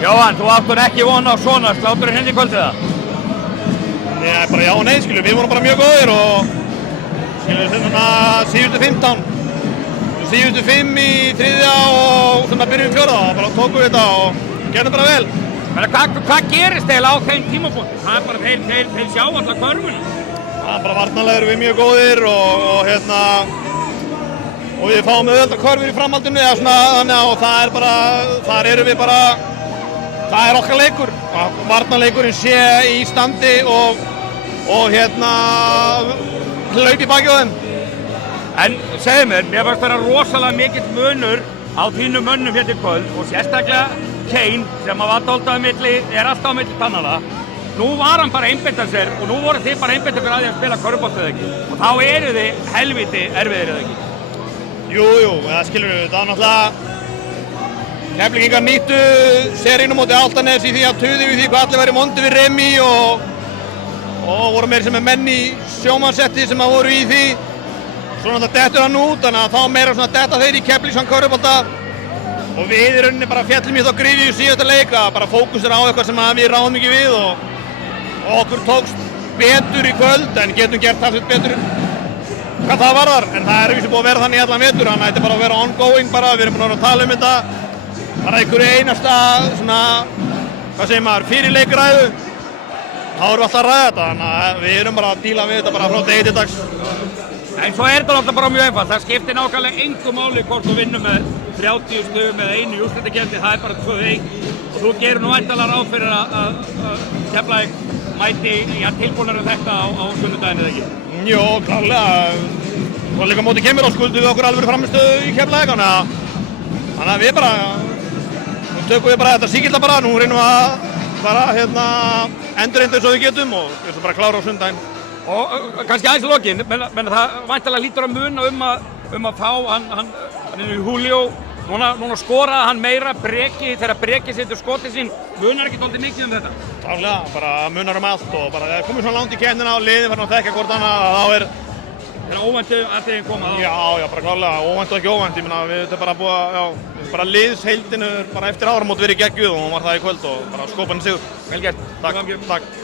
Jóhann, þú áttur ekki von á svona sláturinn hérna í kvöldið það? Nei, bara já og nei, skilur, við vorum bara mjög góðir og skilur, svona síðustu 15, síðustu 5 í þriðja og svona byrjum fjórða og bara tókum við þetta og gerðum bara vel. Hvað gerist eiginlega á þeim tímapunkti? Það bara þeir sjá alltaf körfunni. Það bara varnarlega erum við mjög góðir og við fáum auðvitað körfur í framhaldinu eða svona þannig og það er bara, þar erum við bara, það er okkar leikur. Varnarleikurinn sé í standi og hlaup í baki á þeim. En segðu mér fannst vera rosalega mikill munur á þínum mönnum hérna í kvöld og sérstaklega Kane sem var alltaf á milli, alltaf á milli tannana. Nú var hann bara að einbeita sér og nú voru þið bara að einbeita ykkur að því að spila körfubolta eða ekki. Og þá eru þið helviti erfiðir eða ekki. Jú, það skilur við, það var náttúrulega Keflvíkingar nýttu serínu móti Álftanes í því að tuðu við því hvað allir væri mondi við Remi og voru meira sem er menn í sjómannsetti sem að voru í því. Svo náttúrulega dettur hann út, þannig að þá meira svona detta þeir í Keflvíksson körfubolta og við í rauninni bara fjallum í þá gryfju síðasta leik að bara fókusera á eitthvað sem við ráðum ekki við og okkur tókst betur í kvöld en getum gert talsvert betur hvað það varðar, en það er ekki búið að vera þannig í allan vetur, þannig að þetta er bara að vera ongoing bara, við erum búin að tala um þetta bara einhverju einasta svona, hvað segir maður, fyrirleikræðu þá erum við alltaf að ræða þetta, þannig að við erum bara að díla við þetta bara frá degi til dags. En svo er þetta alltaf bara mjög einfalt, það skiptir nákvæmlega engu máli hvort þú vinnur með 30 stigum eða einu í úrslitakeppni, það er bara 2-1 og þú gerir nú væntanlega ráð fyrir að Keflavík mæti tilbúnar þetta á sunnudaginn eða ekki? Jó, klárlega. Og líka móti kemur á skuldum við okkur alveg framistöðu í Keflavík, þannig að við bara, nú tökum við bara þetta síkilda bara, nú reynum við að bara endurreynda eins og við getum og við erum bara klára á sunnudaginn. Og kannski aðeins í lokin, menn það væntanlega lítur að muna að fá hann í Julio, núna skoraði hann meira þegar Breki setur skotið sín, munar ekki dálítið mikið um þetta? Klárlega, bara munar allt og bara það komið svona langt í keppnina og liðið farin að þekka hvort annað að þá er þegar óvæntu atriðin koma þá? Já, bara klárlega, óvænt og ekki óvænt, ég meina við þetta bara búið að, bara liðsheildinu bara eftir áramót verið geggjuð og hún var það í kvöld og bara skopan sigur. Vel gert. Takk.